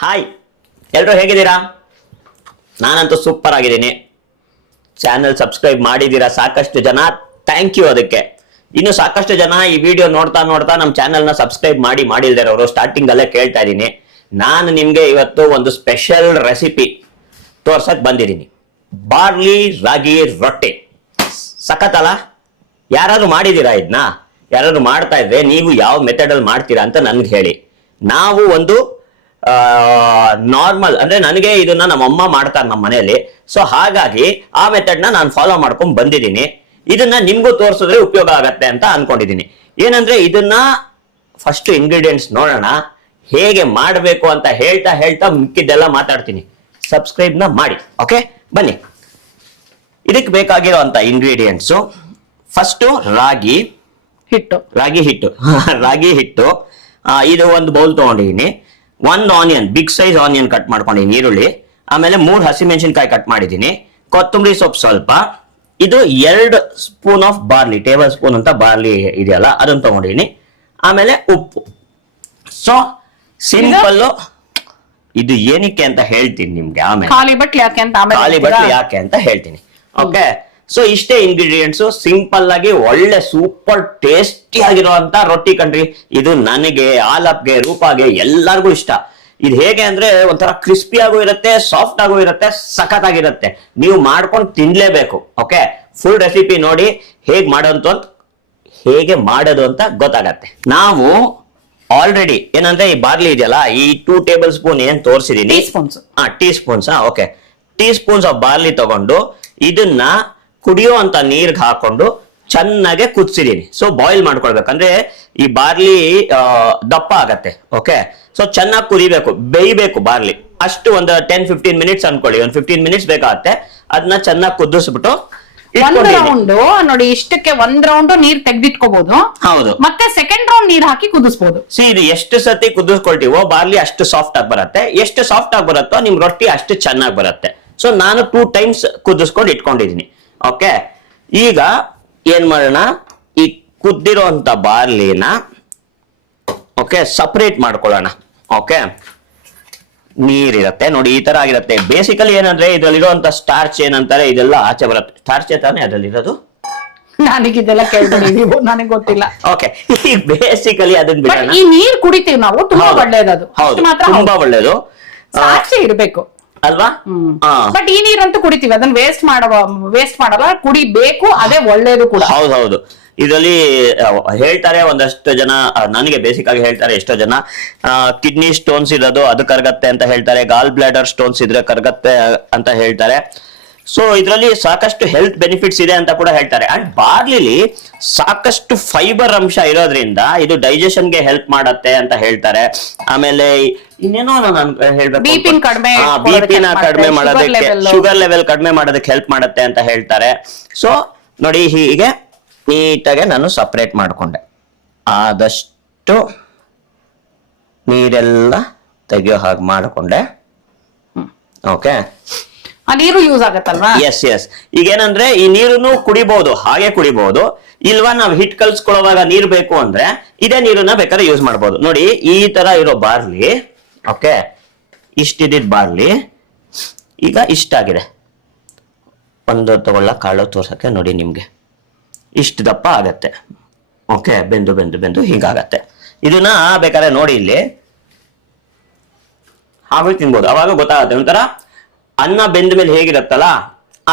Hi, ಎಲ್ಲರೂ ಹೇಗಿದ್ದೀರಾ? ನಾನಂತೂ ಸೂಪರ್ ಆಗಿದ್ದೀನಿ. ಚಾನೆಲ್ ಸಬ್ಸ್ಕ್ರೈಬ್ ಮಾಡಿದ್ದೀರಾ ಸಾಕಷ್ಟು ಜನ, ಥ್ಯಾಂಕ್ ಯು ಅದಕ್ಕೆ. ಇನ್ನು ಸಾಕಷ್ಟು ಜನ ಈ ವಿಡಿಯೋ ನೋಡ್ತಾ ನೋಡ್ತಾ ನಮ್ಮ ಚಾನೆಲ್ನ ಸಬ್ಸ್ಕ್ರೈಬ್ ಮಾಡಿಲ್ದಿರೋರು ಸ್ಟಾರ್ಟಿಂಗ್ ಅಲ್ಲೇ ಕೇಳ್ತಾ ಇದ್ದೀನಿ. ನಾನು ನಿಮ್ಗೆ ಇವತ್ತು ಒಂದು ಸ್ಪೆಷಲ್ ರೆಸಿಪಿ ತೋರ್ಸಕ್ ಬಂದಿದ್ದೀನಿ. ಬಾರ್ಲಿ ರಾಗಿ ರೊಟ್ಟಿ. ಸಖತ್ತಲ್ಲ? ಯಾರಾದ್ರೂ ಮಾಡಿದೀರಾ ಇದನ್ನ? ಯಾರಾದ್ರೂ ಮಾಡ್ತಾ ಇದ್ರೆ ನೀವು ಯಾವ ಮೆಥಡ್ ಅಲ್ಲಿ ಮಾಡ್ತೀರಾ ಅಂತ ನನ್ಗೆ ಹೇಳಿ. ನಾವು ಒಂದು ನಾರ್ಮಲ್ ಅಂದ್ರೆ ನನಗೆ ಇದನ್ನ ನಮ್ಮಮ್ಮ ಮಾಡ್ತಾರೆ ನಮ್ಮ ಮನೆಯಲ್ಲಿ, ಸೊ ಹಾಗಾಗಿ ಆ ಮೆಥಡ್ ನ ನಾನು ಫಾಲೋ ಮಾಡ್ಕೊಂಡ್ ಬಂದಿದ್ದೀನಿ. ಇದನ್ನ ನಿಮ್ಗೂ ತೋರಿಸಿದ್ರೆ ಉಪಯೋಗ ಆಗತ್ತೆ ಅಂತ ಅನ್ಕೊಂಡಿದ್ದೀನಿ. ಏನಂದ್ರೆ ಇದನ್ನ ಫಸ್ಟ್ ಇಂಗ್ರೀಡಿಯೆಂಟ್ಸ್ ನೋಡೋಣ, ಹೇಗೆ ಮಾಡಬೇಕು ಅಂತ ಹೇಳ್ತಾ ಹೇಳ್ತಾ ಮಿಕ್ಕಿದ್ದೆಲ್ಲ ಮಾತಾಡ್ತೀನಿ. ಸಬ್ಸ್ಕ್ರೈಬ್ ನ ಮಾಡಿ, ಓಕೆ? ಬನ್ನಿ. ಇದಕ್ಕೆ ಬೇಕಾಗಿರೋ ಅಂತ ಇಂಗ್ರೀಡಿಯೆಂಟ್ಸ್ ಫಸ್ಟ್ ರಾಗಿ ಹಿಟ್ಟು. ರಾಗಿ ಹಿಟ್ಟು ಇದು ಒಂದು ಬೌಲ್ ತಗೊಂಡಿದ್ದೀನಿ. ಒಂದು onion, big size onion cut ಮಾಡ್ಕೊಂಡಿದ್ದೀನಿ, ಈರುಳ್ಳಿ, ಆಮೇಲೆ 3 ಹಸಿಮೆಣಸಿನಕಾಯಿ ಕಟ್ ಮಾಡಿದ್ದೀನಿ, ಕೊತ್ತಂಬರಿ ಸೊಪ್ಪು ಸ್ವಲ್ಪ, ಇದು 2 spoon of barley, table spoon ಅಂತ ಬಾರ್ಲಿ ಇದೆಯಲ್ಲ ಅದನ್ನ ತಗೊಂಡಿದ್ದೀನಿ, ಆಮೇಲೆ ಉಪ್ಪು. So simple. ಇದು ಏನಕ್ಕೆ ಅಂತ ಹೇಳ್ತೀನಿ ನಿಮ್ಗೆ ಆಮೇಲೆ. ಖಾಲಿ ಬಟ್ಲು ಯಾಕೆ ಅಂತ ಹೇಳ್ತೀನಿ, ಓಕೆ? ಸೊ ಇಷ್ಟೇ ಇಂಗ್ರೀಡಿಯೆಂಟ್ಸ್, ಸಿಂಪಲ್ ಆಗಿ ಒಳ್ಳೆ ಸೂಪರ್ ಟೇಸ್ಟಿ ಆಗಿರುವಂತ ರೊಟ್ಟಿ ಕಣ್ರಿ. ಇದು ನನಗೆ, ಆಲಪ್ಗೆ, ರೂಪಾಗೆ ಎಲ್ಲರಿಗೂ ಇಷ್ಟ. ಇದು ಹೇಗೆ ಅಂದ್ರೆ ಒಂಥರ ಕ್ರಿಸ್ಪಿ ಆಗು ಇರುತ್ತೆ, ಸಾಫ್ಟ್ ಆಗು ಇರುತ್ತೆ, ಸಖತ್ ಆಗಿರುತ್ತೆ. ನೀವು ಮಾಡ್ಕೊಂಡು ತಿನ್ಲೇಬೇಕು, ಓಕೆ? ಫುಲ್ ರೆಸಿಪಿ ನೋಡಿ ಹೇಗೆ ಮಾಡೋದು ಅಂತ ಗೊತ್ತಾಗತ್ತೆ. ನಾವು ಆಲ್ರೆಡಿ ಏನಂದ್ರೆ ಈ ಬಾರ್ಲಿ ಇದೆಯಲ್ಲ, ಈ 2 ಟೇಬಲ್ ಸ್ಪೂನ್ ಏನ್ ತೋರಿಸಿದೀನಿ, tea spoons, okay, tea spoons of barley ತಗೊಂಡು ಇದನ್ನ ಕುಡಿಯೋ ಅಂತ ನೀರ್ಗೆ ಹಾಕೊಂಡು ಚೆನ್ನಾಗೆ ಕುದಿಸಿದೀನಿ. ಸೊ ಬಾಯ್ಲ್ ಮಾಡ್ಕೊಳ್ಬೇಕಂದ್ರೆ ಈ ಬಾರ್ಲಿ ದಪ್ಪ ಆಗತ್ತೆ, ಓಕೆ? ಸೊ ಚೆನ್ನಾಗಿ ಕುದಿಬೇಕು, ಬೇಯಬೇಕು ಬಾರ್ಲಿ. ಅಷ್ಟು ಒಂದು 10-15 ಮಿನಿಟ್ಸ್ ಅನ್ಕೊಳ್ಳಿ, ಒಂದು 15 ಮಿನಿಟ್ಸ್ ಬೇಕಾಗತ್ತೆ. ಅದನ್ನ ಚೆನ್ನಾಗಿ ಕುದಿಸ್ಬಿಟ್ಟು ನೋಡಿ, ಇಷ್ಟಕ್ಕೆ 1 ರೌಂಡ್ ನೀರ್ ತೆಗ್ದಿಟ್ಕೋಬಹುದು. ಹೌದು, ಮತ್ತೆ ಸೆಕೆಂಡ್ ರೌಂಡ್ ನೀರ್ ಹಾಕಿ ಕುದಿಸಬಹುದು. ಇದು ಎಷ್ಟು ಸತಿ ಕುದಿಸ್ಕೊಳ್ತೀವೋ ಬಾರ್ಲಿ ಅಷ್ಟು ಸಾಫ್ಟ್ ಆಗಿ ಬರುತ್ತೆ. ಎಷ್ಟು ಸಾಫ್ಟ್ ಆಗಿ ಬರುತ್ತೋ ನಿಮ್ ರೊಟ್ಟಿ ಅಷ್ಟು ಚೆನ್ನಾಗಿ ಬರುತ್ತೆ. ಸೊ ನಾನು 2 ಟೈಮ್ಸ್ ಕುದಿಸ್ಕೊಂಡು ಇಟ್ಕೊಂಡಿದೀನಿ, ಓಕೆ? ಈಗ ಏನ್ ಮಾಡೋಣ, ಈ ಕುದ್ದಿರೋಂತ ಬಾರ್ಲಿನ ಓಕೆ ಸಪರೇಟ್ ಮಾಡ್ಕೊಳ್ಳೋಣ, ಓಕೆ? ನೀರಿರುತ್ತೆ ನೋಡಿ, ಈ ತರ ಆಗಿರುತ್ತೆ. ಬೇಸಿಕಲಿ ಏನಂದ್ರೆ ಇದ್ರಲ್ಲಿರುವಂತ ಸ್ಟಾರ್ಚ್ ಏನಂತಾರೆ, ಇದೆಲ್ಲ ಆಚೆ ಬರುತ್ತೆ. ಸ್ಟಾರ್ಚ್ ತಾನೇ ಅದ್ರಲ್ಲಿ ಇರೋದು? ನನಗಿದೆಲ್ಲ ಕೇಳ್ತೀನಿ, ನನಗೆ ಗೊತ್ತಿಲ್ಲ. ಓಕೆ, ಈಗ ಬೇಸಿಕಲಿ ಅದನ್ನ ಬಿಡೋಣ. ಈ ನೀರ್ ಕುಡಿತೀವಿ ನಾವು, ತುಂಬಾ ಒಳ್ಳೇದು. ಹೌದು, ತುಂಬಾ ಒಳ್ಳೇದು. ಸಾಕ್ಷಿ ಇರ್ಬೇಕು ಅಲ್ವಾ? ಬಟ್ ಈ ನೀರಂತೂ ಕುಡಿತೀವಿ, ಅದನ್ನ ವೇಸ್ಟ್ ಮಾಡಲ್ಲ, ಕುಡಿಬೇಕು, ಅದೇ ಒಳ್ಳೇದು ಕೂಡ. ಹೌದೌದು. ಇದರಲ್ಲಿ ಹೇಳ್ತಾರೆ ಒಂದಷ್ಟು ಜನ, ನನಗೆ ಬೇಸಿಕ್ ಆಗಿ ಹೇಳ್ತಾರೆ ಎಷ್ಟೋ ಜನ, ಕಿಡ್ನಿ ಸ್ಟೋನ್ಸ್ ಇರೋದು ಅದು ಕರಗತ್ತೆ ಅಂತ ಹೇಳ್ತಾರೆ, ಗಾಲ್ ಬ್ಲಾಡರ್ ಸ್ಟೋನ್ಸ್ ಇದ್ರೆ ಕರಗತ್ತೆ ಅಂತ ಹೇಳ್ತಾರೆ. ಸೊ ಇದರಲ್ಲಿ ಸಾಕಷ್ಟು ಹೆಲ್ತ್ ಬೆನಿಫಿಟ್ಸ್ ಇದೆ ಅಂತ ಕೂಡ ಹೇಳ್ತಾರೆ. ಅಂಡ್ ಬಾರ್ಲಿಲಿ ಸಾಕಷ್ಟು ಫೈಬರ್ ಅಂಶ ಇರೋದ್ರಿಂದ ಇದು ಡೈಜೆಷನ್ಗೆ ಹೆಲ್ಪ್ ಮಾಡತ್ತೆ ಅಂತ ಹೇಳ್ತಾರೆ. ಆಮೇಲೆ ಇನ್ನೇನೋ ನಾನು ಹೇಳ್ಬೇಕು, ಬಿಪಿನ ಕಡಿಮೆ ಮಾಡೋದಕ್ಕೆ, ಶುಗರ್ ಲೆವೆಲ್ ಕಡಿಮೆ ಮಾಡೋದಕ್ಕೆ ಹೆಲ್ಪ್ ಮಾಡತ್ತೆ ಅಂತ ಹೇಳ್ತಾರೆ. ಸೊ ನೋಡಿ, ಹೀಗೆ ನೀಟಾಗೆ ನಾನು ಸಪರೇಟ್ ಮಾಡ್ಕೊಂಡೆ. ಆದಷ್ಟು ನೀರೆಲ್ಲ ತೆಗಿಯೋ ಹಾಗೆ ಮಾಡಿಕೊಂಡೆ, ಓಕೆ? ಆ ನೀರು ಯೂಸ್ ಆಗತ್ತಲ್ವಾ? ಎಸ್. ಈಗೇನಂದ್ರೆ ಈ ನೀರನ್ನು ಕುಡಿಬಹುದು, ಹಾಗೆ ಕುಡಿಬಹುದು. ಇಲ್ವಾ ನಾವು ಹಿಟ್ ಕಲ್ಸ್ಕೊಳ್ಳುವಾಗ ನೀರು ಬೇಕು ಅಂದ್ರೆ ಇದೇ ನೀರನ್ನ ಬೇಕಾದ್ರೆ ಯೂಸ್ ಮಾಡಬಹುದು. ನೋಡಿ, ಈ ತರ ಇರೋ ಬಾರ್ಲಿ, ಓಕೆ, ಇಷ್ಟಿದ್ದ ಬಾರ್ಲಿ ಈಗ ಇಷ್ಟಾಗಿದೆ. ಒಂದು ತಗೊಳ್ಳ ಕಾಳು ತೋರ್ಸಕ್ಕೆ ನೋಡಿ, ನಿಮ್ಗೆ ಇಷ್ಟು ದಪ್ಪ ಆಗತ್ತೆ, ಓಕೆ? ಬೆಂದು ಹೀಗಾಗತ್ತೆ. ಇದನ್ನ ಬೇಕಾದ್ರೆ ನೋಡಿ, ಇಲ್ಲಿ ಹಾಗೆ ತಿನ್ಬೋದು, ಅವಾಗ ಗೊತ್ತಾಗತ್ತೆ. ಒಂಥರ ಅನ್ನ ಬೆಂದ ಮೇಲೆ ಹೇಗಿರತ್ತಲ್ಲ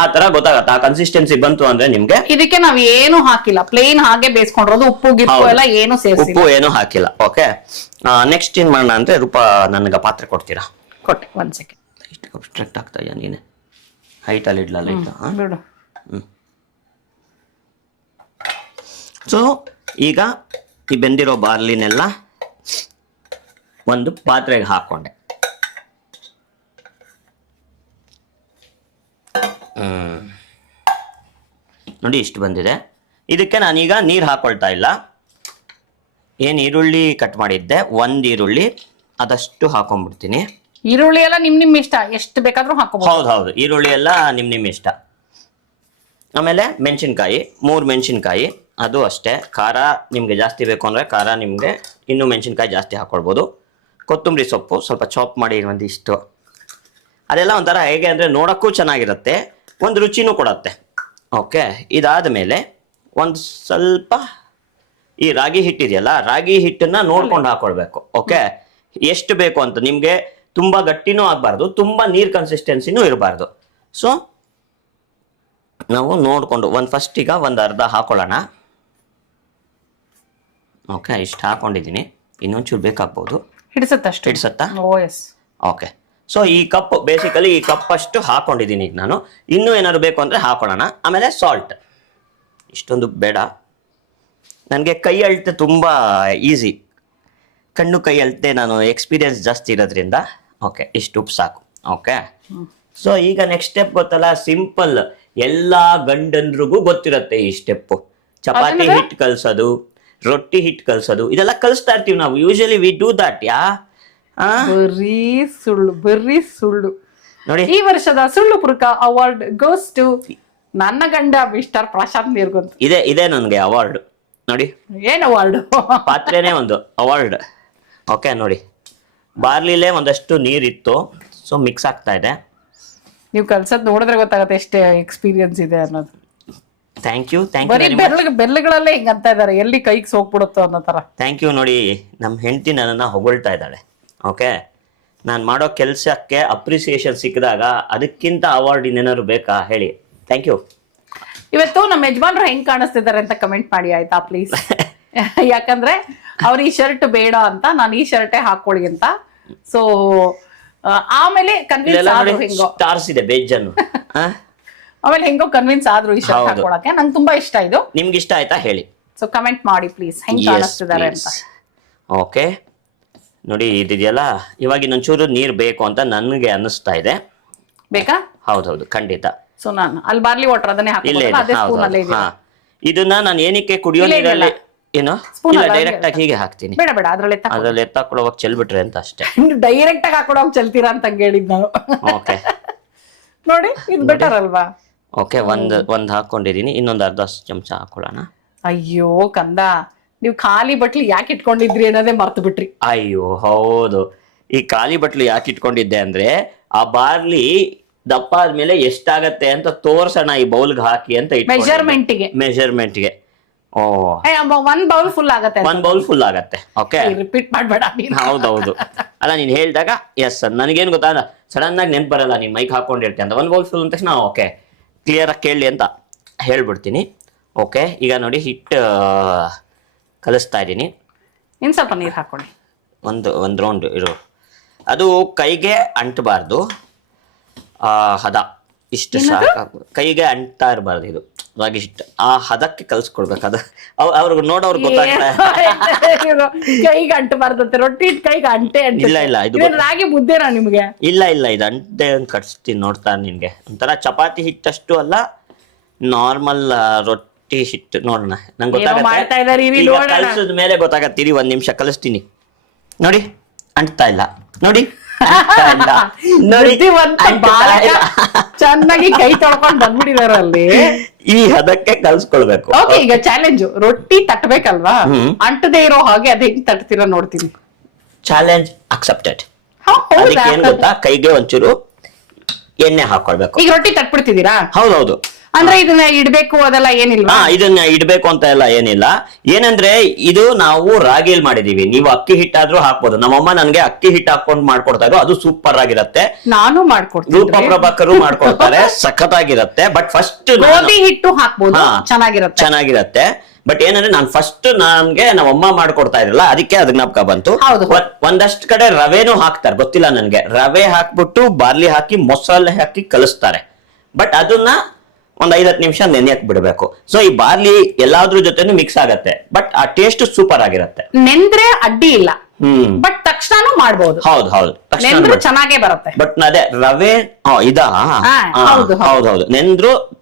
ಆ ತರ ಗೊತ್ತಾಗತ್ತೆ. ಆ ಕನ್ಸಿಸ್ಟೆನ್ಸಿ ಬಂತು ಅಂದ್ರೆ ನಿಮ್ಗೆ. ಇದಕ್ಕೆ ನಾವ್ ಏನು ಹಾಕಿಲ್ಲ, ಪ್ಲೇನ್ ಹಾಗೆ ಬೇಯಿಸ್ಕೊಂಡಿರೋದು, ಉಪ್ಪು ಗಿಪ್ಪು ಎಲ್ಲ ಏನು ಸೇರಿಸಿಲ್ಲ, ಉಪ್ಪು ಏನು ಹಾಕಿಲ್ಲ, ಓಕೆ? ನೆಕ್ಸ್ಟ್ ಏನ್ ಮಾಡೋಣ ಅಂದ್ರೆ, ರೂಪ ನನಗೆ ಪಾತ್ರೆ ಕೊಡ್ತೀರಾ? ಕೊಟ್ಟೆ, 1 ಸೆಕೆಂಡ್. ಇಷ್ಟು ಸ್ಟ್ರೆಕ್ಟ್ ಆಗ್ತಾ ಇದೆಯಾ ನೀನೆ? ಹೈಟ್ ಅಲ್ಲಿ ಇಡ್ಲಲ್ಲ ಬಿಡು. ಸೊ ಈಗ ಈ ಬೆಂದಿರೋ ಬಾರ್ಲಿನೆಲ್ಲ ಒಂದು ಪಾತ್ರೆಗೆ ಹಾಕೊಂಡೆ. ನೋಡಿ, ಇಷ್ಟು ಬಂದಿದೆ. ಇದಕ್ಕೆ ನಾನೀಗ ನೀರು ಹಾಕೊಳ್ತಾ ಇಲ್ಲ. ಏನು ಈರುಳ್ಳಿ ಕಟ್ ಮಾಡಿದ್ದೆ, 1 ಈರುಳ್ಳಿ ಅದಷ್ಟು ಹಾಕೊಂಡ್ಬಿಡ್ತೀನಿ. ಈರುಳ್ಳಿ ಎಲ್ಲ ನಿಮ್ ಇಷ್ಟ, ಎಷ್ಟು ಬೇಕಾದ್ರೂ ಹಾಕೋಬಹುದು. ಹೌದು, ಈರುಳ್ಳಿ ಎಲ್ಲ ನಿಮ್ ಇಷ್ಟ. ಆಮೇಲೆ ಮೆಣಸಿನ್ಕಾಯಿ, 3 ಮೆಣಸಿನ್ಕಾಯಿ, ಅದು ಅಷ್ಟೇ. ಖಾರ ನಿಮ್ಗೆ ಜಾಸ್ತಿ ಬೇಕು ಅಂದ್ರೆ ಖಾರ ನಿಮ್ಗೆ ಇನ್ನೂ ಮೆಣಸಿನ್ಕಾಯಿ ಜಾಸ್ತಿ ಹಾಕೊಳ್ಬೋದು. ಕೊತ್ತಂಬರಿ ಸೊಪ್ಪು ಸ್ವಲ್ಪ ಚಾಪ್ ಮಾಡಿ ಒಂದಿಷ್ಟು. ಅದೆಲ್ಲ ಒಂಥರ ಹೇಗೆ ಅಂದರೆ ನೋಡೋಕ್ಕೂ ಚೆನ್ನಾಗಿರುತ್ತೆ, ಒಂದು ರುಚಿನೂ ಕೊಡುತ್ತೆ. ಓಕೆ, ಇದಾದ ಮೇಲೆ ಒಂದು ಸ್ವಲ್ಪ ಈ ರಾಗಿ ಹಿಟ್ಟಿದೆಯಲ್ಲ, ರಾಗಿ ಹಿಟ್ಟನ್ನ ನೋಡ್ಕೊಂಡು ಹಾಕೊಳ್ಬೇಕು. ಓಕೆ, ಎಷ್ಟು ಬೇಕು ಅಂತ ನಿಮಗೆ. ತುಂಬ ಗಟ್ಟಿನೂ ಆಗಬಾರ್ದು, ತುಂಬ ನೀರು ಕನ್ಸಿಸ್ಟೆನ್ಸಿನೂ ಇರಬಾರ್ದು. ಸೊ ನಾವು ನೋಡಿಕೊಂಡು ಫಸ್ಟಿಗ ಒಂದು ಅರ್ಧ ಹಾಕೊಳ್ಳೋಣ. ಓಕೆ, ಇಷ್ಟು ಹಾಕೊಂಡಿದ್ದೀನಿ, ಇನ್ನೊಂಚೂರು ಬೇಕಾಗ್ಬೋದು. ಹಿಡಿಸತ್ತಾ? ಓಕೆ, ಸೊ ಈ ಕಪ್ ಬೇಸಿಕಲಿ ಈ ಕಪ್ ಅಷ್ಟು ಹಾಕೊಂಡಿದ್ದೀನಿ ಈಗ ನಾನು. ಇನ್ನೂ ಏನಾದ್ರು ಬೇಕು ಅಂದರೆ ಹಾಕೊಳ್ಳೋಣ. ಆಮೇಲೆ ಸಾಲ್ಟ್ ಇಷ್ಟೊಂದು ಬೇಡ, ನನಗೆ ಕೈ ಅಳತೆ ತುಂಬ ಈಸಿ, ಕಣ್ಣು ಕೈ ಅಳತೆ ನಾನು ಎಕ್ಸ್ಪೀರಿಯನ್ಸ್ ಜಾಸ್ತಿ ಇರೋದ್ರಿಂದ. ಓಕೆ, ಇಷ್ಟು ಉಪ್ಪು ಸಾಕು. ಓಕೆ, ಸೊ ಈಗ ನೆಕ್ಸ್ಟ್ ಸ್ಟೆಪ್ ಗೊತ್ತಲ್ಲ, ಸಿಂಪಲ್, ಎಲ್ಲ ಗಂಡನ್ರಿಗೂ ಗೊತ್ತಿರುತ್ತೆ ಈ ಸ್ಟೆಪ್ಪು. ಚಪಾತಿ ಹಿಟ್ಟು ಕಲ್ಸೋದು, ರೊಟ್ಟಿ ಹಿಟ್ಟು ಕಲ್ಸೋದು, ಇದೆಲ್ಲ ಕಲಿಸ್ತಾ ಇರ್ತೀವಿ ನಾವು. Usually we do that. ಬರೀ ಸುಳ್ಳು ನೋಡಿ. ಈ ವರ್ಷದ ಸುಳ್ಳು ಪುರುಕ ಅವಾರ್ಡ್ ಗೋಸ್ ಟು ನನ್ನ ಗಂಡ ಮಿಸ್ಟರ್ ಪ್ರಶಾಂತ್ ನೀರ್ಗುಂದ್. ಇದೆ ನನಗೆ ಅವಾರ್ಡ್. ನೋಡಿ, ಏನ್ ಅವಾರ್ಡ್? ಪಾತ್ರೆನೇ ಒಂದು ಅವಾರ್ಡ್. ಓಕೆ, ನೋಡಿ, ಬಾರ್ಲಿಲೇ ಒಂದಷ್ಟು ನೀರಿತ್ತು, ಸೊ ಮಿಕ್ಸ್ ಆಗ್ತಾ ಇದೆ. ನೀವು ಕಲ್ಸದ್ ನೋಡಿದ್ರೆ ಗೊತ್ತಾಗತ್ತೆ ಎಷ್ಟೇ ಎಕ್ಸ್ಪೀರಿಯನ್ಸ್ ಇದೆ ಅನ್ನೋದು. Thank you. ಬರೀ ಬೆರ್ಳುಗಳಲ್ಲೇ ಹಿಂಗಂತ ಇದಾರೆ, ಎಲ್ಲಿ ಕೈಗೆ ಸೋಗ್ಬಿಡುತ್ತೋ ಅನ್ನೋ ತರ. Thank you. ನೋಡಿ, ನಮ್ಮ ಹೆಂಡತಿ ನನ್ನನ್ನು ಹೊಗಳ್ತಾ ಇದ್ದಾಳೆ. ಓಕೆ, ನಾನು ಮಾಡೋ ಕೆಲಸಕ್ಕೆ ಅಪ್ರಿಸಿಯೇಷನ್ ಸಿಕ್ಕಿದಾಗ ಅದಕ್ಕಿಂತ ಅವಾರ್ಡ್ ಇನ್ನೇನಾದ್ರು ಬೇಕಾ ಹೇಳಿ. Thank you. ಇವತ್ತು ನಮ್ಮ ಯಜಮಾನ್ರು ಹೆಂಗ್ ಕಾಣಿಸ್ತಿದ್ದಾರೆ ಅಂತ ಕಮೆಂಟ್ ಮಾಡಿ ಆಯ್ತಾ ಪ್ಲೀಸ್. ಯಾಕಂದ್ರೆ ಅವ್ರ ಈ ಶರ್ಟ್ ಬೇಡ ಅಂತ, ನಾನು ಈ ಶರ್ಟೇ ಹಾಕೊಳ್ಳಿ ಅಂತ. ಸೊ ಆಮೇಲೆ ಕನ್ವಿನ್ಸ್ ಆದ್ರು, ಹೆಂಗೋ ಸ್ಟಾರ್ಸ್ ಇದೆ ಬೇಜನ್ನು. ಆಮೇಲೆ ಹೆಂಗೋ ಕನ್ವಿನ್ಸ್ ಆದ್ರು ಈ ಶರ್ಟ್ ಹಾಕೊಳಕ್ಕೆ. ನಂಗೆ ತುಂಬಾ ಇಷ್ಟ ಇದು. ನಿಮ್ಗೆ ಇಷ್ಟ ಆಯ್ತಾ ಹೇಳಿ. ಸೊ ಕಮೆಂಟ್ ಮಾಡಿ ಪ್ಲೀಸ್, ಹೆಂಗ್ ಕಾಣಿಸ್ತಿದ್ದಾರೆ ಅಂತ. ಓಕೆ, ನೋಡಿ ಇದೆಯಲ್ಲ, ಇವಾಗ ಇನ್ನೊಂಚೂರು ನೀರು ಬೇಕು ಅಂತ ನನಗೆ ಅನ್ನಿಸ್ತಾ ಇದೆ. ಬೇಕಾ? ಹೌದೌದು, ಖಂಡಿತ. ಸೊ ನಾನು ಅಲ್ಲಿ ಬಾರ್ಲಿ ವಾಟರ್ ಅದನ್ನೇ ಹಾಕಿ, ಇದನ್ನ ನಾನು ಏನಕ್ಕೆ ಕುಡಿಯೋ ನೀರಲ್ಲಿ ಏನೋ ಡೈರೆಕ್ಟ್ ಆಗಿ ಹೀಗೆ ಹಾಕ್ತೀನಿ. ಬೇಡ ಬೇಡ, ಅದ್ರಲ್ಲಿ ಎತ್ತಾಕೊಳೋವಾಗ ಚೆಲ್ಬಿಟ್ರೆ ಅಂತ ಅಷ್ಟೇ. ಡೈರೆಕ್ಟ್ ಆಗಿ ಹಾಕೊಳೋವಾಗ ಚೆಲ್ತೀರಾ ಅಂತ ಹೇಳಿದ್ ನಾವು. ಓಕೆ, ನೋಡಿ ಇದು ಬೆಟರ್ ಅಲ್ವಾ? ಓಕೆ, ಒಂದ್ ಹಾಕೊಂಡಿದೀನಿ, ಇನ್ನೊಂದು ಅರ್ಧ ಚಮಚ ಹಾಕೊಳ್ಳೋಣ. ಅಯ್ಯೋ ಕಂದ, ನೀವು ಖಾಲಿ ಬಟ್ಲಿ ಯಾಕೆ ಇಟ್ಕೊಂಡಿದ್ರಿ ಅನ್ನೋದೇ ಮರ್ತು ಬಿಟ್ರಿ. ಅಯ್ಯೋ ಹೌದು, ಈ ಖಾಲಿ ಬಟ್ಲು ಯಾಕೆ ಇಟ್ಕೊಂಡಿದ್ದೆ ಅಂದ್ರೆ ಆ ಬಾರ್ಲಿ ದಪ್ಪ ಆದ್ಮೇಲೆ ಎಷ್ಟಾಗತ್ತೆ ಅಂತ ತೋರ್ಸೋಣ ಈ ಬೌಲ್ಗೆ ಹಾಕಿ ಅಂತ. ಮೆಜರ್ಮೆಂಟ್ಗೆ ಒಂದ್ ಬೌಲ್ ಫುಲ್ ಆಗತ್ತೆ. ಒಂದ್ ಬೌಲ್ ಫುಲ್ ಆಗತ್ತೆ. ಓಕೆ, ರಿಪೀಟ್ ಮಾಡ್ಬೇಡ. ಹೌದೌದು, ಅಲ್ಲ ನೀನ್ ಹೇಳಿದಾಗ ಎಸ್ ನನಗೇನ್ ಗೊತ್ತಾ, ಸಡನ್ ಆಗಿ ನೆನ್ಪು ಬರಲ್ಲ, ನೀನ್ ಮೈಕ್ ಹಾಕೊಂಡಿರ್ತೀನಿ ಅಂತ. ಒಂದ್ ಬೌಲ್ ಫುಲ್ ಅಂದ ತಕ್ಷಣ ಓಕೆ ಕ್ಲಿಯರ್ ಆಗಿ ಕೇಳಲಿ ಅಂತ ಹೇಳ್ಬಿಡ್ತೀನಿ. ಓಕೆ, ಈಗ ನೋಡಿ ಹಿಟ್ಟು ಕಲಿಸ್ತಾ ಇದ್ದೀನಿ. ಇನ್ ಸ್ವಲ್ಪ ನೀರು ಹಾಕೊಳ್ಳಿ. ಒಂದು ರೌಂಡ್ ಇರು, ಅದು ಕೈಗೆ ಅಂಟಬಾರ್ದು. ಹದ ಇಷ್ಟು ಸಾಕು, ಕೈಗೆ ಅಂಟ್ತಾ ಇರಬಾರ್ದು ಇದು ರಾಗಿ ಹಿಟ್ಟು. ಆ ಹದಕ್ಕೆ ಕಲ್ಸ್ಕೊಡ್ಬೇಕು. ಅದು ಅವ್ರಿಗೆ ನೋಡೋರ್ಗೆ ಗೊತ್ತಾಗ್ತಾ ಕೈಗೆ ಅಂಟಬಾರ್ದಂತೆ. ರೊಟ್ಟಿ ಕೈಗೆ ಅಂಟೆ ಇಲ್ಲ ಇದು ರಾಗಿ ಮುದ್ದೆನಾ ನಿಮ್ಗೆ? ಇಲ್ಲ ಇದು ಅಂಟೆ ಕಟ್ಸ್ತೀನಿ ನೋಡ್ತಾ ನಿನ್ಗೆ. ಒಂಥರ ಚಪಾತಿ ಹಿಟ್ಟಷ್ಟು ಅಲ್ಲ, ನಾರ್ಮಲ್ ರೊಟ್ಟಿ ಹಿಟ್ಟು. ನೋಡೋಣ, ನಂಗೆ ಗೊತ್ತಾಗತ್ತೆ. ಕಲ್ಸಿದ ಮೇಲೆ ಗೊತ್ತಾಗತ್ತೀರಿ. 1 ನಿಮಿಷ ಕಲಿಸ್ತೀನಿ. ನೋಡಿ, ಅಂಟ್ತಾ ಇಲ್ಲ. ನೋಡಿ ಚೆನ್ನಾಗಿ ಕೈ ತೊಳ್ಕೊಂಡು ಬಂದ್ಬಿಟ್ಟಿದಾರೆ ಅಲ್ಲಿ. ಈ ಹದಕ್ಕೆ ಕಲ್ಸ್ಕೊಳ್ಬೇಕು. ಓಕೆ, ಈಗ ಚಾಲೆಂಜ್, ರೊಟ್ಟಿ ತಟ್ಟಬೇಕಲ್ವಾ, ಅಂಟದೇ ಇರೋ ಹಾಗೆ ಅದ್ ಹೆಂಗ್ ತಟ್ತೀರಾ ನೋಡ್ತೀನಿ. Challenge accepted. ಅದಕ್ಕೆ ಏನ್ ಗೊತ್ತಾ, ಕೈಗೆ ಒಂಚೂರು ಎಣ್ಣೆ ಹಾಕೊಳ್ಬೇಕು. ಈಗ ರೊಟ್ಟಿ ತಟ್ಬಿಡ್ತಿದ್ದೀರಾ? ಹೌದೌದು. ಅಂದ್ರೆ ಇದನ್ನ ಇಡ್ಬೇಕು ಅದೆಲ್ಲ ಏನಿಲ್ಲ? ಇದನ್ನ ಇಡ್ಬೇಕು ಅಂತ ಎಲ್ಲ ಏನಿಲ್ಲ. ಏನಂದ್ರೆ ಇದು ನಾವು ರಾಗಿಲ್ ಮಾಡಿದೀವಿ, ನೀವು ಅಕ್ಕಿ ಹಿಟ್ಟಾದ್ರೂ ಹಾಕ್ಬೋದು. ನಮ್ಮಮ್ಮ ನನ್ಗೆ ಅಕ್ಕಿ ಹಿಟ್ಟು ಹಾಕೊಂಡು ಮಾಡ್ಕೊಡ್ತಾ ಇದ್ರು, ಅದು ಸೂಪರ್ ಆಗಿರತ್ತೆ. ನಾನು ಮಾಡ್ಕೊಡ್ತೀನಿ, ರೂಪ ಪ್ರಭಾಕರು ಮಾಡ್ಕೊಡ್ತಾರೆ, ಸಖತ್ತಾಗಿರತ್ತೆ. ಬಟ್ ಫಸ್ಟ್ ಗೋಧಿ ಹಿಟ್ಟು ಹಾಕ್ಬೋದು, ಚೆನ್ನಾಗಿರತ್ತೆ. ಬಟ್ ಏನಂದ್ರೆ ನಾನು ಫಸ್ಟ್ ನನ್ಗೆ ನಮ್ಮಮ್ಮ ಮಾಡ್ಕೊಡ್ತಾ ಇದ್ರಲ್ಲ, ಅದಕ್ಕೆ ಅದ್ ಜ್ಞಾಪಕ ಬಂತು. ಒಂದಷ್ಟು ಕಡೆ ರವೆನೂ ಹಾಕ್ತಾರೆ, ಗೊತ್ತಿಲ್ಲ ನನ್ಗೆ. ರವೆ ಹಾಕ್ಬಿಟ್ಟು ಬಾರ್ಲಿ ಹಾಕಿ ಮೊಸಳೆ ಹಾಕಿ ಕಲಿಸ್ತಾರೆ. ಬಟ್ ಅದನ್ನ ಒಂದ್ 5-10 ನಿಮಿಷ ನೆನೆಯಕ್ ಬಿಡ್ಬೇಕು. ಸೊ ಈ ಬಾರ್ಲಿ ಎಲ್ಲಾದ್ರ ಜೊತೆನೂ ಮಿಕ್ಸ್ ಆಗತ್ತೆ, ಬಟ್ ಆ ಟೇಸ್ಟ್ ಸೂಪರ್ ಆಗಿರತ್ತೆ. ನೆಂದ್ರೆ ಅಡ್ಡಿ ಇಲ್ಲ, ಬಟ್ ತಕ್ಷಣ ಮಾಡ್ಬೋದು. ಹೌದು, ಚೆನ್ನಾಗೇ ಬರುತ್ತೆ. ಬಟ್ ಅದೇ ರವೆ ಹೌದು,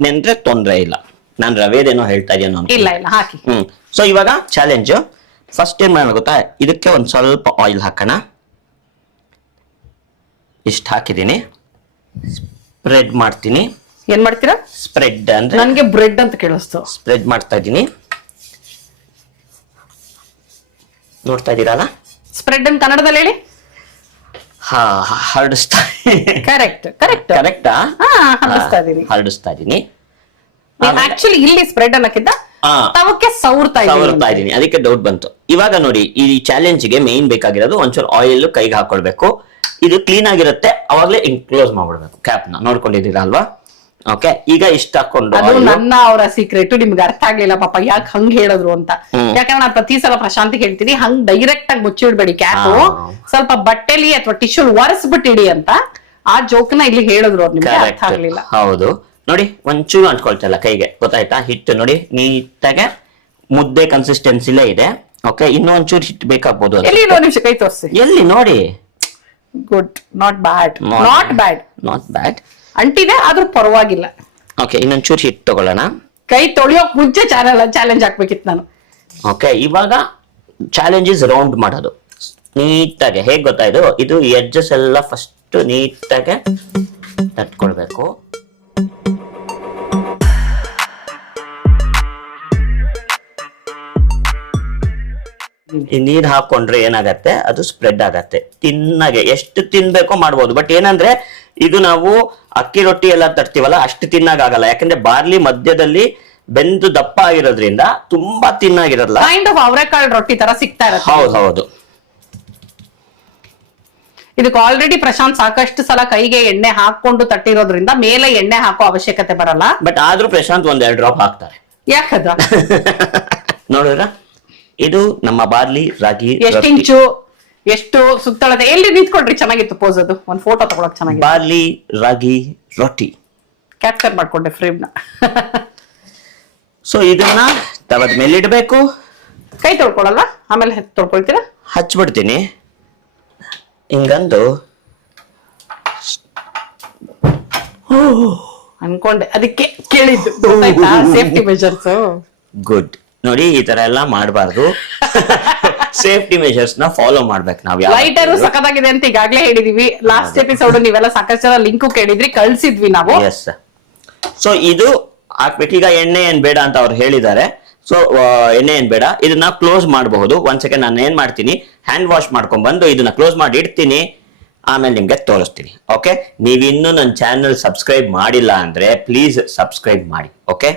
ನೆಂದ್ರೆ ತೊಂದ್ರೆ ಇಲ್ಲ. ನಾನ್ ರವೆದೇನೋ ಹೇಳ್ತಾ ಇದೀನೋ. ಇಲ್ಲ ಹಾಕಿ. ಸೊ ಇವಾಗ ಚಾಲೆಂಜ್ ಫಸ್ಟ್ ಏನ್ ಮಾಡೋಣ ಗೊತ್ತಾ, ಇದಕ್ಕೆ ಒಂದ್ ಸ್ವಲ್ಪ ಆಯಿಲ್ ಹಾಕೋಣ. ಇಷ್ಟ ಹಾಕಿದೀನಿ, ಸ್ಪ್ರೆಡ್ ಮಾಡ್ತೀನಿ. ಏನ್ ಮಾಡ್ತೀರಾ? ಸ್ಪ್ರೆಡ್ ಅಂದ್ರೆ ನನ್ಗೆ ಬ್ರೆಡ್ ಅಂತ ಕೇಳಿಸ್ತು. ಸ್ಪ್ರೆಡ್ ಮಾಡ್ತಾ ಇದ್ದೀನಿ, ನೋಡ್ತಾ ಇದ್ದೀರಲ್ಲ. ಸ್ಪ್ರೆಡ್ ಅಂತ ಕನ್ನಡದಲ್ಲಿ ಹೇಳಿ. ಹರಡಿಸ್ತಾ ಕರೆಕ್ಟ್ ಕರೆಕ್ಟ್ ಕರೆಕ್ಟಾ ಹರಡಿಸ್ತಾ ಇದೀನಿ. ಹರಡಿಸ್ತಾ ಇದೀನಿ. ಆಕ್ಚುಲಿ ಇಲ್ಲಿ ಸ್ಪ್ರೆಡ್ ಅನ್ನಕ್ಕಿಂತ ತವಕ್ಕೆ ಸವರ್ತಾ ಇದೀನಿ, ಅದಕ್ಕೆ ಡೌಟ್ ಬಂತು. ಇವಾಗ ನೋಡಿ, ಈ ಚಾಲೆಂಜ್ ಗೆ ಮೇನ್ ಬೇಕಾಗಿರೋದು ಒಂಚೂರು ಆಯಿಲ್ ಕೈಗೆ ಹಾಕೊಳ್ಬೇಕು. ಇದು ಕ್ಲೀನ್ ಆಗಿರುತ್ತೆ, ಅವಾಗ್ಲೇ ಹಿಂಗ್ ಕ್ಲೋಸ್ ಮಾಡ್ಬಿಡ್ಬೇಕು ಕ್ಯಾಪ್ ನ. ನೋಡ್ಕೊಂಡಿದ್ದೀರಾ ಅಲ್ವಾ? ಓಕೆ, ಈಗ ಇಷ್ಟ ಹಾಕೊಂಡು ಅದು ನನ್ನ ಅವರ ಸೀಕ್ರೆಟ್ ನಿಮ್ಗೆ ಅರ್ಥ ಆಗ್ಲಿಲ್ಲ ಪಾಪ ಯಾಕೆ ಹಂಗ್ ಹೇಳಿದ್ರು ಅಂತ. ಯಾಕಂದ್ರೆ ನಾನು ಪ್ರತಿ ಸಲ ಪ್ರಶಾಂತ್ ಹೇಳ್ತೀನಿ ಹಂಗ್ ಡೈರೆಕ್ಟ್ ಆಗಿ ಮುಚ್ಚಿಡ್ಬೇಡಿ ಕ್ಯಾಪ್, ಸ್ವಲ್ಪ ಬಟ್ಟೆಲಿ ಅಥವಾ ಟಿಶ್ಯೂ ಒರೆಸ್ಬಿಟ್ಟಿಡಿ ಅಂತ. ಆ ಜೋಕ್ ನ ಇಲ್ಲಿ ಹೇಳಿದ್ರು, ಅವ್ರು ನಿಮ್ಗೆ ಅರ್ಥ ಆಗ್ಲಿಲ್ಲ. ಹೌದು, ನೋಡಿ ಒಂಚೂರು ಅಂಟ್ಕೊಳ್ತಲ್ಲ ಕೈಗೆ, ಗೊತ್ತಾಯ್ತಾ? ಹಿಟ್ಟು ನೋಡಿ ನೀಟಾಗೆ ಮುದ್ದೆ ಕನ್ಸಿಸ್ಟೆನ್ಸಿಲೇ ಇದೆ. ಓಕೆ, ಇನ್ನೂ ಒಂಚೂರು ಹಿಟ್ಟು ಬೇಕಾಗ್ಬೋದು. ಎಲ್ಲಿ ಇನ್ನೊಂದು ನಿಮಿಷ ಕೈ ತೋರಿಸಿ. ಎಲ್ಲಿ ನೋಡಿ, good, not bad, not bad, not bad. ಅಂಟಿದೆ ಆದ್ರೂ ಪರವಾಗಿಲ್ಲ. ಓಕೆ, ಇನ್ನೊಂಚೂರು ಹಿಟ್ಟು ತಗೊಳ್ಳೋಣ. ಕೈ ತೊಳಿಯೋಕ್ ಮುಂಚೆ ಚಾಲೆಂಜ್ ಹಾಕ್ಬೇಕಿತ್ತು ನಾನು. ಓಕೆ, ಇವಾಗ ಚಾಲೆಂಜ್ ಇಸ್ ರೌಂಡ್ ಮಾಡೋದು ನೀಟಾಗೆ. ಹೇಗ್ ಗೊತ್ತಾಯ್ತು? ಇದು ಎಡ್ಜಸ್ ಎಲ್ಲ ಫಸ್ಟ್ ನೀಟಾಗೆ ತಟ್ಕೊಳ್ಬೇಕು. ಈ ನೀರ್ ಹಾಕೊಂಡ್ರೆ ಏನಾಗತ್ತೆ, ಅದು ಸ್ಪ್ರೆಡ್ ಆಗತ್ತೆ. ತಿನ್ನಾಗೆ ಎಷ್ಟು ತಿನ್ಬೇಕೋ ಮಾಡ್ಬೋದು. ಬಟ್ ಏನಂದ್ರೆ ಇದು ನಾವು ಅಕ್ಕಿ ರೊಟ್ಟಿ ಎಲ್ಲ ತರ್ತೀವಲ್ಲ, ಅಷ್ಟು ತಿನ್ನಾಗಲ್ಲ. ಯಾಕಂದ್ರೆ ಬಾರ್ಲಿ ಮಧ್ಯದಲ್ಲಿ ಬೆಂದು ದಪ್ಪ ಆಗಿರೋದ್ರಿಂದ ತುಂಬಾ ತಿನ್ನಾಗಿರಲ್ಲ. ಕೈಂಡ್ ಆಫ್ ಅವರೆಕಾಳು ರೊಟ್ಟಿ ತರ ಸಿಗ್ತಾ ಇರುತ್ತೆ. ಹೌದು. ಇದಕ್ಕೆ ಆಲ್ರೆಡಿ ಪ್ರಶಾಂತ್ ಸಾಕಷ್ಟು ಸಲ ಕೈಗೆ ಎಣ್ಣೆ ಹಾಕೊಂಡು ತಟ್ಟಿರೋದ್ರಿಂದ ಮೇಲೆ ಎಣ್ಣೆ ಹಾಕೋ ಅವಶ್ಯಕತೆ ಬರಲ್ಲ. ಬಟ್ ಆದ್ರೂ ಪ್ರಶಾಂತ್ 1-2 ಡ್ರಾಪ್ ಹಾಕ್ತಾರೆ. ಯಾಕದ ನೋಡಿದ್ರ, ಇದು ನಮ್ಮ ಬಾರ್ಲಿ ರಾಗಿ ಎಷ್ಟು ಇಂಚು, ಎಷ್ಟು ಸುತ್ತಳತೆ, ಎಲ್ಲಿ ನಿಂತ್ಕೊಂಡ್ರಿ ಚೆನ್ನಾಗಿತ್ತು ಪೋಸ್. ಅದು ಒಂದ್ ಫೋಟೋ ತಗೊಳಕ್ ಚೆನ್ನಾಗಿತ್ತು. ಬಾರ್ಲಿ ರಾಗಿ ರೊಟ್ಟಿ ಕ್ಯಾಪ್ಚರ್ ಮಾಡ್ಕೊಂಡೆ ಫ್ರೇಮ್ ನ. ಸೊ ಇದನ್ನ ತವದ ಮೇಲೆ ಇಡ್ಬೇಕು. ಕೈ ತೊಳ್ಕೊಳಲ್ಲ, ಆಮೇಲೆ ತೊಳ್ಕೊಳ್ತೀರಾ? ಹಚ್ಬಿಡ್ತೀನಿ ಹಿಂಗಂದು ಅನ್ಕೊಂಡೆ, ಅದಕ್ಕೆ ಕೇಳಿದ್ದು. Safety measures. ಗುಡ್. ನೋಡಿ, ಈ ತರ ಎಲ್ಲ ಮಾಡಬಾರ್ದು. ಸೇಫ್ಟಿ ಮೆಷರ್ಸ್ ನ ಫಾಲೋ ಮಾಡ್ಬೇಕು ನಾವು. ಲೈಟರ್ ಸಖತ್ತಾಗಿದೆ ಅಂತ ಈಗಾಗ್ಲೇ ಹೇಳಿದೀವಿ. ಲಾಸ್ಟ್ ಎಪಿಸೋಡ್ ನೀವೆಲ್ಲ ಸಾಕಷ್ಟು ಜನ ಲಿಂಕ್ ಕೇಳಿದ್ರಿ, ಕಳ್ಸಿದ್ವಿ ನಾವು. ಎಸ್. ಸೊ ಇದು ಹಾಕ್ಬೇಕು. ಈಗ ಎಣ್ಣೆ ಏನ್ ಬೇಡ ಅಂತ ಅವ್ರು ಹೇಳಿದ್ದಾರೆ. ಸೊ ಎಣ್ಣೆ ಏನ್ ಬೇಡ, ಇದನ್ನ ಕ್ಲೋಸ್ ಮಾಡಬಹುದು. ಒಂದ್ ಸೆಕೆಂಡ್ ನಾನು ಏನ್ ಮಾಡ್ತೀನಿ, ಹ್ಯಾಂಡ್ ವಾಶ್ ಮಾಡ್ಕೊಂಡ್ ಬಂದು ಇದನ್ನ ಕ್ಲೋಸ್ ಮಾಡಿ ಇಡ್ತೀನಿ. ಆಮೇಲೆ ನಿಮ್ಗೆ ತೋರಿಸ್ತೀನಿ. ಓಕೆ, ನೀವಿನ್ನೂ ನನ್ನ ಚಾನಲ್ ಸಬ್ಸ್ಕ್ರೈಬ್ ಮಾಡಿಲ್ಲ ಅಂದ್ರೆ ಪ್ಲೀಸ್ ಸಬ್ಸ್ಕ್ರೈಬ್ ಮಾಡಿ. ಓಕೆ,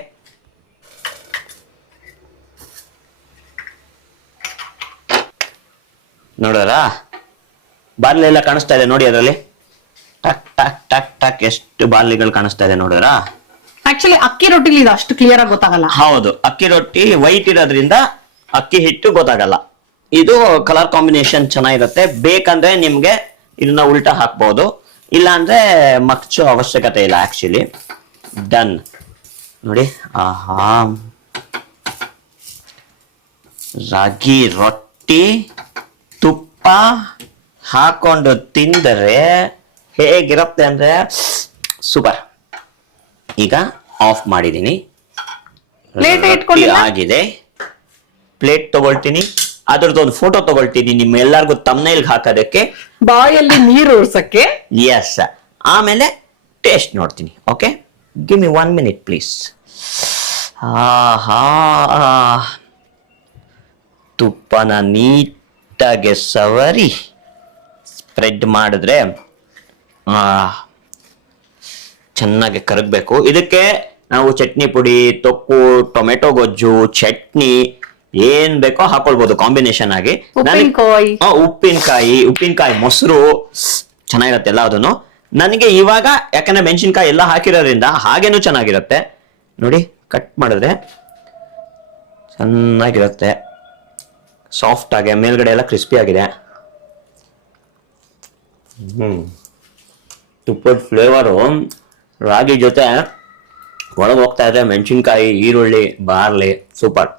ನೋಡೋರಾ, ಬಾರ್ಲಿ ಎಲ್ಲ ಕಾಣಿಸ್ತಾ ಇದೆ ನೋಡಿ. ಅದರಲ್ಲಿ ಟಕ್ ಟಕ್ ಟಕ್ ಟಕ್ ಎಷ್ಟು ಬಾರ್ಲಿಗಳು ಕಾಣಿಸ್ತಾ ಇದೆ ನೋಡೋರಾ. ಆಕ್ಚುಲಿ ಅಕ್ಕಿ ರೊಟ್ಟಿಲಿ ಇದು ಅಷ್ಟು ಕ್ಲಿಯರ್ ಆಗಿ ಗೊತ್ತಾಗಲ್ಲ. ಹೌದು, ಅಕ್ಕಿ ರೊಟ್ಟಿ ವೈಟ್ ಇರೋದ್ರಿಂದ ಅಕ್ಕಿ ಹಿಟ್ಟು ಗೊತ್ತಾಗಲ್ಲ. ಇದು ಕಲರ್ ಕಾಂಬಿನೇಷನ್ ಚೆನ್ನಾಗಿರುತ್ತೆ. ಬೇಕಂದ್ರೆ ನಿಮ್ಗೆ ಇದನ್ನ ಉಲ್ಟಾ ಹಾಕ್ಬಹುದು, ಇಲ್ಲ ಅಂದ್ರೆ ಮಗ್ಚೋ ಅವಶ್ಯಕತೆ ಇಲ್ಲ. Actually done. ನೋಡಿ, ಆಹಾ, ರಾಗಿ ರೊಟ್ಟಿ ತುಪ್ಪ ಹಾಕೊಂಡು ತಿಂದರೆ ಹೇಗಿರುತ್ತೆ ಅಂದ್ರೆ ಸೂಪರ್. ಈಗ ಆಫ್ ಮಾಡಿದೀನಿ, ಆಗಿದೆ. ಪ್ಲೇಟ್ ತಗೊಳ್ತೀನಿ, ಅದ್ರದ್ದು ಒಂದು ಫೋಟೋ ತಗೊಳ್ತೀನಿ ನಿಮ್ಮ ಎಲ್ಲರಿಗೂ ತಮ್ನೈಲ್ಗೆ ಹಾಕೋದಕ್ಕೆ, ಬಾಯಲ್ಲಿ ನೀರು ಉರ್ಸಕ್ಕೆ. ಎಸ್, ಆಮೇಲೆ ಟೇಸ್ಟ್ ನೋಡ್ತೀನಿ. Okay, give me 1 minute please. ಆಹಾ, ತುಪ್ಪನ ನೀಟಾಗಿ ಸವರಿ ಸ್ಪ್ರೆಡ್ ಮಾಡಿದ್ರೆ ಚೆನ್ನಾಗಿ ಕರಗಬೇಕು. ಇದಕ್ಕೆ ನಾವು ಚಟ್ನಿ ಪುಡಿ, ತೊಕ್ಕು, ಟೊಮೆಟೊ ಗೊಜ್ಜು, ಚಟ್ನಿ ಏನ್ ಬೇಕೋ ಹಾಕೊಳ್ಬಹುದು ಕಾಂಬಿನೇಷನ್ ಆಗಿ. ಉಪ್ಪಿನಕಾಯಿ, ಮೊಸರು ಚೆನ್ನಾಗಿರುತ್ತೆ ಎಲ್ಲ. ಅದನ್ನು ನನಗೆ ಇವಾಗ ಯಾಕಂದ್ರೆ ಮೆಣಸಿನ್ಕಾಯಿ ಎಲ್ಲ ಹಾಕಿರೋದ್ರಿಂದ ಹಾಗೇನು ಚೆನ್ನಾಗಿರುತ್ತೆ. ನೋಡಿ, ಕಟ್ ಮಾಡಿದ್ರೆ ಚೆನ್ನಾಗಿರುತ್ತೆ, ಸಾಫ್ಟ್ ಆಗಿ, ಮೇಲ್ಗಡೆ ಎಲ್ಲ ಕ್ರಿಸ್ಪಿ ಆಗಿದೆ. ತುಪ್ಪದ ಫ್ಲೇವರು ರಾಗಿ ಜೊತೆ ಒಳಗೆ ಹೋಗ್ತಾ ಇದೆ. ಮೆಣಸಿನ್ಕಾಯಿ, ಈರುಳ್ಳಿ, ಬಾರ್ಲಿ, ಸೂಪರ್.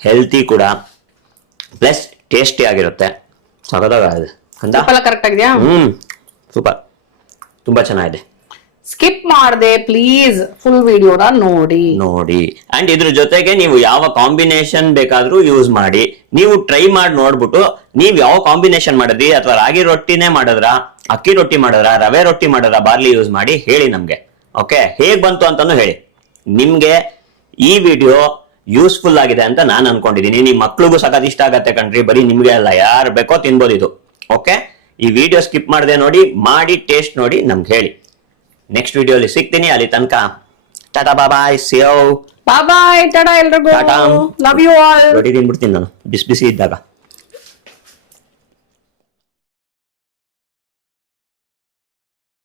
ಹೆಲ್ತಿ ಕೂಡ, ಪ್ಲಸ್ ಟೇಸ್ಟಿ ಆಗಿರುತ್ತೆ. ಸಖತ್ತಾಗಿದೆ. ಕರೆಕ್ಟ್ ಆಗಿದೆಯಾ? ಸೂಪರ್, ತುಂಬಾ ಚೆನ್ನಾಗಿದೆ. ಸ್ಕಿಪ್ ಮಾಡದೆ ಪ್ಲೀಸ್ ಫುಲ್ ವಿಡಿಯೋನ ನೋಡಿ. ಅಂಡ್ ಇದ್ರ ಜೊತೆಗೆ ನೀವು ಯಾವ ಕಾಂಬಿನೇಷನ್ ಬೇಕಾದ್ರೂ ಯೂಸ್ ಮಾಡಿ. ನೀವು ಟ್ರೈ ಮಾಡಿ ನೋಡ್ಬಿಟ್ಟು ನೀವ್ ಯಾವ ಕಾಂಬಿನೇಷನ್ ಮಾಡಿದ್ರಿ, ಅಥವಾ ರಾಗಿ ರೊಟ್ಟಿನೇ ಮಾಡಿದ್ರ, ಅಕ್ಕಿ ರೊಟ್ಟಿ ಮಾಡಿದ್ರ, ರವೆ ರೊಟ್ಟಿ ಮಾಡಿದ್ರ, ಬಾರ್ಲಿ ಯೂಸ್ ಮಾಡಿ ಹೇಳಿ ನಮ್ಗೆ. ಓಕೆ, ಹೇಗ್ ಬಂತು ಅಂತಾನು ಹೇಳಿ. ನಿಮ್ಗೆ ಈ ವಿಡಿಯೋ ಯೂಸ್ಫುಲ್ ಆಗಿದೆ ಅಂತ ನಾನು ಅನ್ಕೊಂಡಿದೀನಿ. ನಿಮ್ ಮಕ್ಳಿಗೂ ಸಖತ್ ಇಷ್ಟ ಆಗತ್ತೆ ಕಣ್ರಿ. ಬರೀ ನಿಮ್ಗೆ ಅಲ್ಲ, ಯಾರು ಬೇಕೋ ತಿನ್ಬೋದು ಇದು. ಓಕೆ, ಈ ವಿಡಿಯೋ ಸ್ಕಿಪ್ ಮಾಡದೆ ನೋಡಿ, ಮಾಡಿ ಟೇಸ್ಟ್ ನೋಡಿ ನಮ್ಗೆ ಹೇಳಿ. ನೆಕ್ಸ್ಟ್ ವಿಡಿಯೋಲಿ ಸಿಗ್ತೀನಿ. ಅಲ್ಲಿ ತನಕ ಟಾಟಾ ಬಾಯ್, ಸಿಯೋ ಬಾಯ್, ಟಾಟಾ ಎಲ್ರಿಗೂ. Tata. Love you all. Ready ತಿನ್ಬಿಡ್ತೀನಿ ನಾನು ಬಿಸಿ ಬಿಸಿ ಇದ್ದಾಗ.